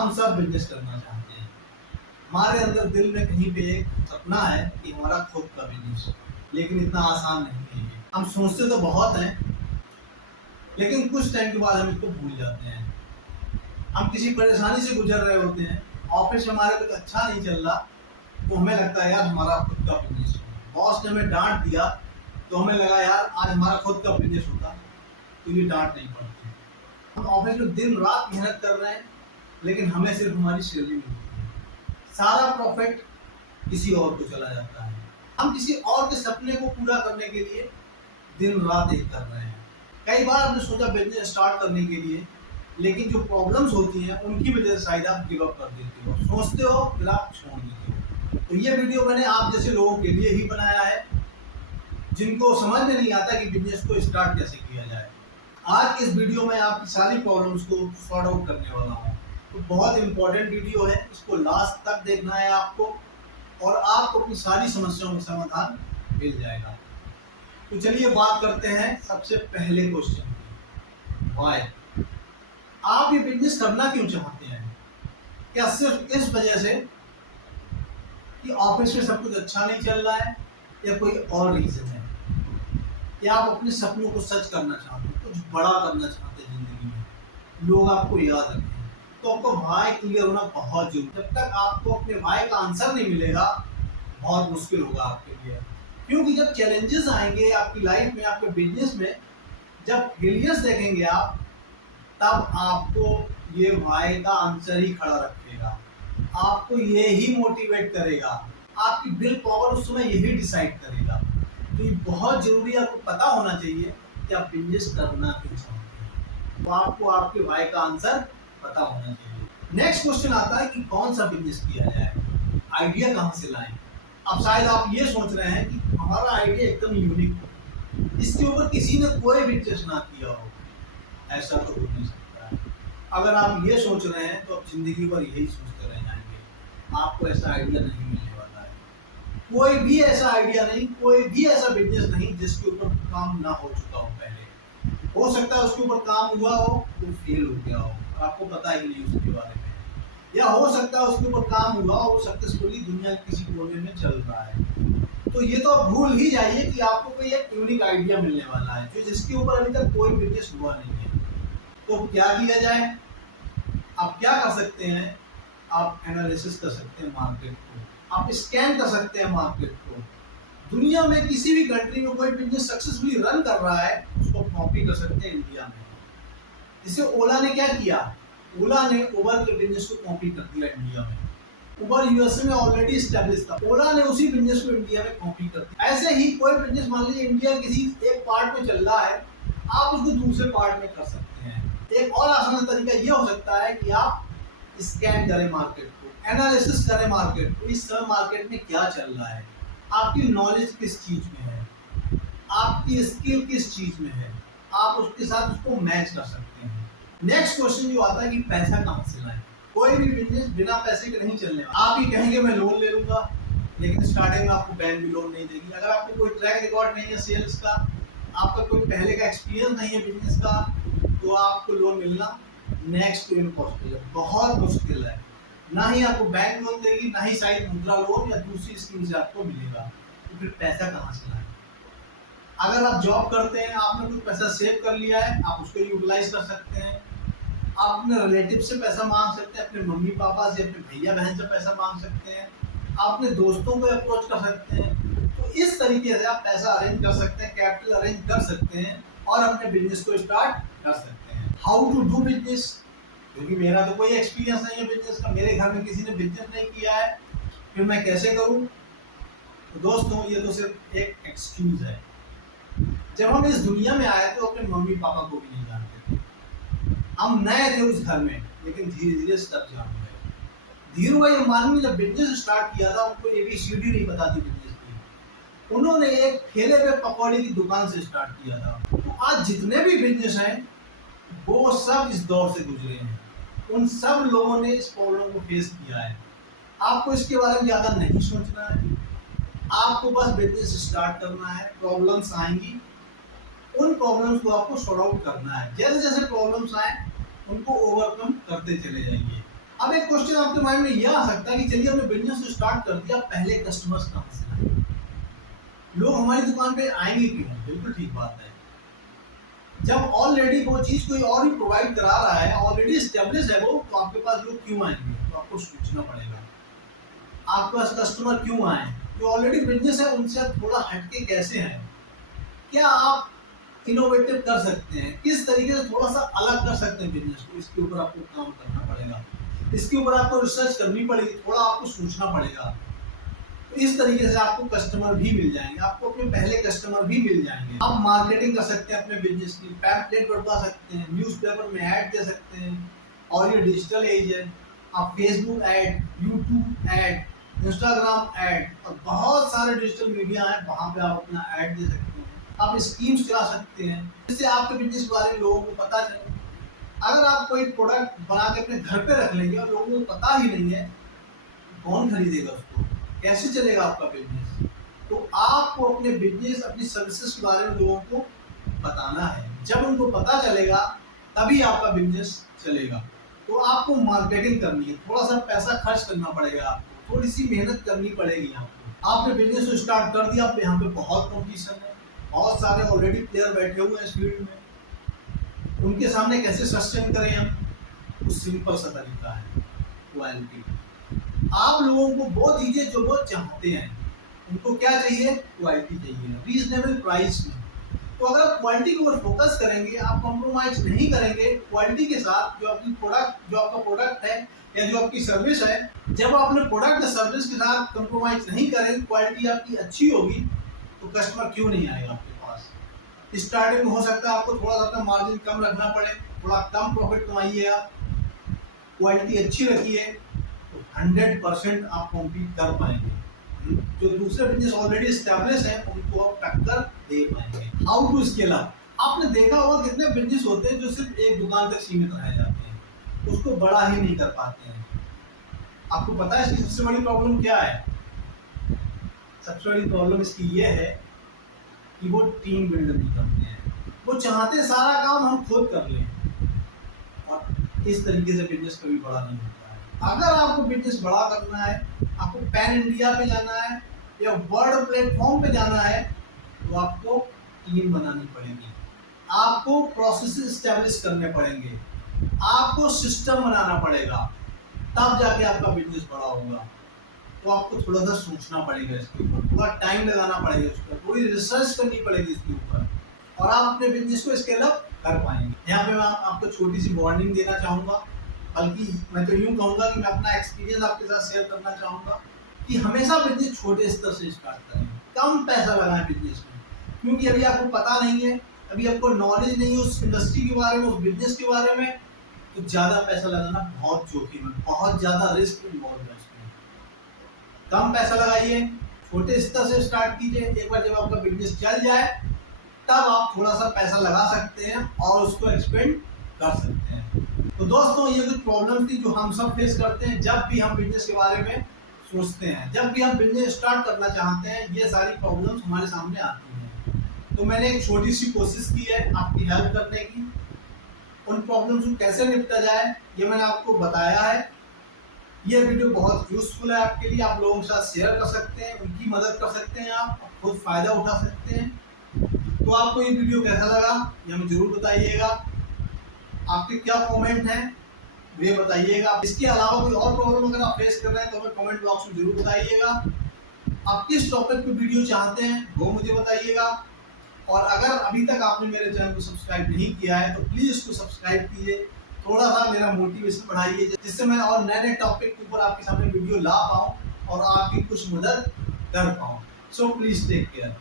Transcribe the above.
हम सब बिजनेस करना चाहते हैं। हमारे अंदर दिल में कहीं पे एक सपना है कि हमारा खुद का बिजनेस, लेकिन इतना आसान नहीं है ये। हम सोचते तो बहुत हैं, लेकिन कुछ टाइम के बाद हम इसको भूल जाते हैं। हम किसी परेशानी से गुजर रहे होते हैं, ऑफिस में हमारे कुछ अच्छा नहीं चल रहा, तो हमें लगता है यार हमारा खुद का बिजनेस है। बॉस ने हमें डांट दिया तो हमें लगा यार आज हमारा खुद का बिजनेस होता तो ये डांट नहीं पड़ती। हम ऑफिस में दिन रात मेहनत कर रहे हैं, लेकिन हमें सिर्फ हमारी सैलरी मिलती है, सारा प्रॉफिट किसी और को चला जाता है। हम किसी और के सपने को पूरा करने के लिए दिन रात एक कर रहे हैं। कई बार हमने सोचा बिजनेस स्टार्ट करने के लिए, लेकिन जो प्रॉब्लम्स होती हैं उनकी वजह से शायद आप गिव अप कर देते हो, सोचते हो फिर आप छोड़ देते हो। तो ये वीडियो मैंने आप जैसे लोगों के लिए ही बनाया है जिनको समझ में नहीं आता कि बिजनेस को स्टार्ट कैसे किया जाए। आज इस वीडियो में आपकी सारी प्रॉब्लम्स को सॉर्ट आउट करने वाला हूँ। तो बहुत इंपॉर्टेंट वीडियो है, इसको लास्ट तक देखना है आपको और आपको अपनी सारी समस्याओं का समाधान मिल जाएगा। तो चलिए बात करते हैं सबसे पहले क्वेश्चन की, व्हाई। आप ये बिजनेस करना क्यों चाहते हैं? क्या सिर्फ इस वजह से कि ऑफिस में सब कुछ अच्छा नहीं चल रहा है, या कोई और रीजन है? या आप अपने सपनों को सच करना चाहते हैं, कुछ बड़ा करना चाहते हैं जिंदगी में, लोग आपको याद रखें? तो आपको व्हाई क्लियर होना बहुत जरूरी है। जब तक आपको अपने व्हाई का आंसर नहीं मिलेगा, बहुत मुश्किल होगा आपके लिए। क्योंकि जब चैलेंजेस आएंगे आपकी लाइफ में, आपके बिजनेस में, जब फेलियर्स देखेंगे आप, तब आपको ये व्हाई का आंसर ही खड़ा रखेगा, आपको ये ही मोटिवेट करेगा, आपकी विल पावर उस समय यही डिसाइड करेगा। तो ये बहुत जरूरी है, आपको पता होना चाहिए कि आप बिजनेस करना क्यों चाहते हैं। तो आपको आपके व्हाई का आंसर पता होना चाहिए। नेक्स्ट क्वेश्चन आता है कि कौन सा बिजनेस किया जाए, आइडिया कहाँ से लाएं। अब शायद आप ये सोच रहे हैं कि हमारा आइडिया एकदम यूनिक हो, इसके ऊपर किसी ने कोई बिजनेस ना किया हो। ऐसा तो हो नहीं सकता है। अगर आप ये सोच रहे हैं तो आप जिंदगी भर यही सोचते रह जाएंगे, आपको ऐसा आइडिया नहीं मिलने वाला है। कोई भी ऐसा आइडिया नहीं, कोई भी ऐसा बिजनेस नहीं जिसके ऊपर काम ना हो चुका हो पहले। हो सकता है उसके ऊपर काम हुआ हो तो फेल हो गया हो, आपको पता ही नहीं उसके बारे में, या हो सकता है उसके ऊपर काम हुआ और सक्सेसफुली दुनिया के किसी कोने में चल रहा है। तो ये तो आप भूल ही जाइए कि आपको कोई एक यूनिक आइडिया मिलने वाला है जो जिसके ऊपर अभी तक कोई बिजनेस हुआ नहीं है। तो क्या किया जाए? आप क्या कर सकते हैं? आप एनालिसिस कर सकते हैं मार्केट को, आप स्कैन कर सकते हैं मार्केट को। दुनिया में किसी भी कंट्री में कोई बिजनेस सक्सेसफुली रन कर रहा है, उसको कॉपी कर सकते हैं इंडिया में। जैसे ओला ने क्या किया, ओला ने उबर के बिजनेस को कॉपी कर दिया इंडिया में। उबर यूएसए में ऑलरेडी स्टैब्लिश था, ओला ने उसी बिजनेस को इंडिया में कॉपी कर दिया। ऐसे ही कोई बिजनेस मान लीजिए इंडिया किसी एक पार्ट में चल रहा है, आप उसको दूसरे पार्ट में कर सकते हैं। एक और आसान तरीका ये हो सकता है कि आप स्कैन करें मार्केट को, एनालिसिस करें मार्केट को, इस समय मार्केट में क्या चल रहा है, आपकी नॉलेज किस चीज में है, आपकी स्किल किस चीज में है, आप उसके साथ उसको मैच कर सकते हैं। नेक्स्ट क्वेश्चन जो आता है कि पैसा कहाँ से लाएं। कोई भी बिजनेस बिना पैसे के नहीं चलने वाला। आप ही कहेंगे मैं लोन ले लूंगा, लेकिन स्टार्टिंग में आपको बैंक भी लोन नहीं देगी। अगर आपको कोई ट्रैक रिकॉर्ड नहीं है सेल्स का, आपका कोई पहले का एक्सपीरियंस नहीं है बिजनेस का, तो आपको लोन मिलना नेक्स्ट टू इम्पॉसिबल है, बहुत मुश्किल है। ना ही आपको बैंक लोन देगी, ना ही शायद मुद्रा लोन या दूसरी स्कीम से आपको मिलेगा। तो फिर पैसा कहाँ से लाएं? अगर आप जॉब करते हैं, आपने कुछ पैसा सेव कर लिया है, आप उसको यूटिलाइज कर सकते हैं। आप अपने रिलेटिव से पैसा मांग सकते हैं, अपने मम्मी पापा से, अपने भैया बहन से पैसा मांग सकते हैं, आप अपने दोस्तों को अप्रोच कर सकते हैं। तो इस तरीके से आप पैसा अरेंज कर सकते हैं, कैपिटल अरेंज कर सकते हैं और अपने बिजनेस को स्टार्ट कर सकते हैं। हाउ टू डू बिजनेस, क्योंकि मेरा तो कोई एक्सपीरियंस नहीं है बिजनेस का, मेरे घर में किसी ने बिजनेस नहीं किया है, फिर मैं कैसे करूँ? तो दोस्तों ये तो सिर्फ एक एक्सक्यूज है। जब हम इस दुनिया में आए तो अपने मम्मी पापा को भी नहीं जानते थे, हम नए थे उस घर में, लेकिन धीरे धीरे सब जान गए। धीरूभाई अंबानी ने जब बिजनेस स्टार्ट किया था, उनको ABCD नहीं पता थी बिजनेस की। उन्होंने एक ठेले पे पकौड़े की दुकान से स्टार्ट किया था। तो आज जितने भी बिजनेस हैं वो सब इस दौर से गुजरे हैं, उन सब लोगों ने इस प्रॉब्लम को फेस किया है। आपको इसके बारे में ज़्यादा नहीं सोचना है, आपको बस बिजनेस स्टार्ट करना है। प्रॉब्लम्स आएंगी, उन प्रॉब्लम्स को आपको सॉर्ट आउट करना है। जैसे जैसे प्रॉब्लम्स आए उनको ओवरकम करते चले जाइए। अब एक क्वेश्चन आपके माइंड में यह आ सकता है कि चलिए हमने बिजनेस स्टार्ट कर दिया, पहले कस्टमर्स कहाँ से आए, लोग हमारी दुकान पे आएंगे क्यों? बिल्कुल ठीक बात है। जब ऑलरेडी वो चीज कोई और भी प्रोवाइड करा रहा है, ऑलरेडी एस्टेब्लिश है वो, तो आपके पास लोग क्यों आएंगे? तो आपको सोचना पड़ेगा आपके पास कस्टमर क्यों आए, जो ऑलरेडी बिजनेस है उनसे थोड़ा हटके कैसे हैं, क्या आप इनोवेटिव कर सकते हैं, किस तरीके से थोड़ा सा अलग कर सकते हैं बिजनेस को, इसके ऊपर आपको काम करना पड़ेगा, इसके ऊपर आपको रिसर्च करनी पड़ेगी, थोड़ा आपको सोचना पड़ेगा। तो इस तरीके से आपको कस्टमर भी मिल जाएंगे, आपको अपने पहले कस्टमर भी मिल जाएंगे। आप मार्केटिंग कर सकते हैं अपने बिजनेस की, पैम्पलेट बढ़वा सकते हैं, न्यूज़पेपर में ऐड दे सकते हैं, और ये डिजिटल एज है, आप Facebook ad, YouTube add, Instagram add और बहुत सारे डिजिटल मीडिया हैं, वहाँ पे आप अपना ऐड दे सकते हैं। आप स्कीम्स चला सकते हैं जिससे आपके बिजनेस के बारे में लोगों को पता चले। अगर आप कोई प्रोडक्ट बना के अपने घर पे रख लेंगे और लोगों को पता ही नहीं है, कौन खरीदेगा उसको, कैसे चलेगा आपका बिजनेस? तो आपको अपने बिजनेस, अपनी सर्विसेज के बारे में लोगों को बताना है। जब उनको पता चलेगा तभी आपका बिजनेस चलेगा। तो आपको मार्केटिंग करनी है, थोड़ा सा पैसा खर्च करना पड़ेगा, आपको थोड़ी सी मेहनत करनी पड़ेगी। आपको आपने बिजनेस को स्टार्ट कर दिया, यहाँ पे बहुत कॉम्पिटिशन है, बहुत सारे ऑलरेडी प्लेयर बैठे हुए हैं इस फील्ड में, उनके सामने कैसे सस्टेन करें हम? कुछ सिंपल सा तरीका है, क्वालिटी। आप लोगों को वो दीजिए जो वो चाहते हैं। उनको क्या चाहिए? क्वालिटी चाहिए, रीजनेबल प्राइस में। तो अगर आप क्वालिटी के ऊपर फोकस करेंगे, आप कॉम्प्रोमाइज नहीं करेंगे क्वालिटी के साथ, जो आपका प्रोडक्ट है या जो आपकी सर्विस है, जब आप अपने प्रोडक्ट या सर्विस के साथ कॉम्प्रोमाइज नहीं करेंगे, क्वालिटी आपकी अच्छी होगी, तो कस्टमर क्यों नहीं आएगा आपके पास? स्टार्टिंग में हो सकता है आपको थोड़ा सा अपना मार्जिन कम रखना पड़े, थोड़ा कम प्रॉफिट कमाइएगा, क्वालिटी अच्छी रखिए, तो 100% आप कॉम्पीट कर पाएंगे। जो दूसरे बिजनेस ऑलरेडी एस्टैब्लिश हैं उनको आप टक्कर दे पाएंगे। How to scale up? आपने देखा होगा कितने बिजनेस होते हैं जो सिर्फ एक दुकान तक सीमित रह जाते हैं, उसको बड़ा ही नहीं कर पाते हैं। आपको पता है इसकी सबसे बड़ी प्रॉब्लम क्या है? सबसे बड़ी प्रॉब्लम इसकी ये है कि वो टीम बिल्ड नहीं करते हैं। वो चाहते सारा काम हम खुद कर लें, और इस तरीके से बिजनेस कभी बड़ा नहीं होता है। अगर आपको बिजनेस बड़ा करना है, आपको पैन इंडिया पे जाना है या वर्ल्ड प्लेटफॉर्म पे जाना है, तो आपको टीम बनानी पड़ेगी, आपको प्रोसेसेस एस्टेब्लिश करने पड़ेंगे, आपको सिस्टम बनाना पड़ेगा, तब जाके आपका बिजनेस बड़ा होगा। तो आपको थोड़ा सा सोचना पड़ेगा इसके ऊपर, थोड़ा टाइम लगाना पड़ेगा इस पर, थोड़ी रिसर्च करनी पड़ेगी इसके ऊपर, और आप अपने बिजनेस को स्केल अप कर पाएंगे। यहाँ पे मैं आपको छोटी सी वार्निंग देना चाहूँगा, बल्कि मैं तो यूँ कहूँगा कि मैं अपना एक्सपीरियंस आपके साथ शेयर करना चाहूँगा कि हमेशा बिजनेस छोटे स्तर से स्टार्ट करें, कम पैसा लगाएं बिजनेस में, क्योंकि अभी आपको पता नहीं है, अभी आपको नॉलेज नहीं है उस इंडस्ट्री के बारे में, उस बिजनेस के बारे में, तो ज़्यादा पैसा लगाना बहुत जोखिम है, बहुत ज़्यादा रिस्क इन्वॉल्व है इसमें। कम पैसा लगाइए, छोटे स्तर से स्टार्ट कीजिए, एक बार जब आपका बिजनेस चल जाए तब आप थोड़ा सा पैसा लगा सकते हैं और उसको एक्सपेंड कर सकते हैं। तो दोस्तों, ये कुछ प्रॉब्लम थी जो हम सब फेस करते हैं जब भी हम बिजनेस के बारे में सोचते हैं, जब भी हम बिजनेस स्टार्ट करना चाहते हैं, ये सारी प्रॉब्लम्स हमारे सामने आती हैं। तो मैंने एक छोटी सी कोशिश की है आपकी हेल्प करने की, उन प्रॉब्लम्स को कैसे निपटा जाए ये मैंने आपको बताया है। ये वीडियो बहुत यूजफुल है आपके लिए, आप लोगों के साथ शेयर कर सकते हैं, उनकी मदद कर सकते हैं, आप खुद फ़ायदा उठा सकते हैं। तो आपको ये वीडियो कैसा लगा ये हमें ज़रूर बताइएगा, आपके क्या कमेंट हैं ये बताइएगा। इसके अलावा कोई और प्रॉब्लम अगर आप फेस कर रहे हैं तो हमें कमेंट बॉक्स में ज़रूर बताइएगा। आप किस टॉपिक पे वीडियो चाहते हैं वो मुझे बताइएगा, और अगर अभी तक आपने मेरे चैनल को सब्सक्राइब नहीं किया है तो प्लीज़ इसको सब्सक्राइब कीजिए, थोड़ा सा मेरा मोटिवेशन बढ़ाइए, जिससे मैं और नए नए टॉपिक के ऊपर आपके सामने वीडियो ला पाऊँ और आपकी कुछ मदद कर पाऊँ। So please take care.